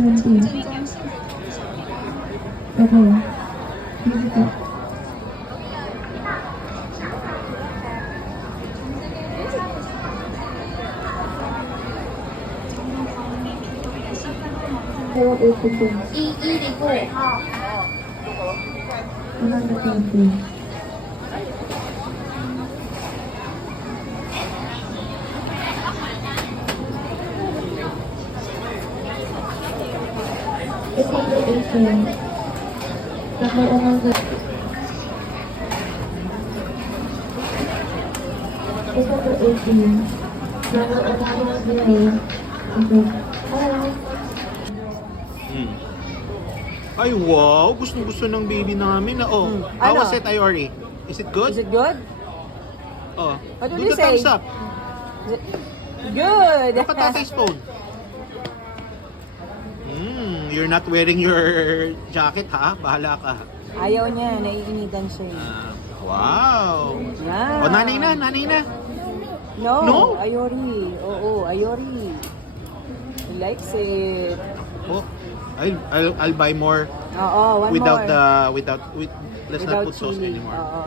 20. Okay. Dito po. Pero 82. 120. It's 118. Number 100. It's 118. Number 100. Okay. Alright. Ay, wow! Gustong-gusto ng baby namin. Oh, how Ano? was it, Iori? Is it good? Is it good? Oh, What did do you the thumbs say? up. Good! Look at tatay's phone. You're not wearing your jacket, ha? Bahala ka. Ayaw niya, naiinitan siya. Wow! Yeah. Oh, nanay na. No, No? Ayori. Oo, Ayori. He likes it. Oh, I'll buy more Oo, one without more. let's not Without put sauce chili. anymore. Oo.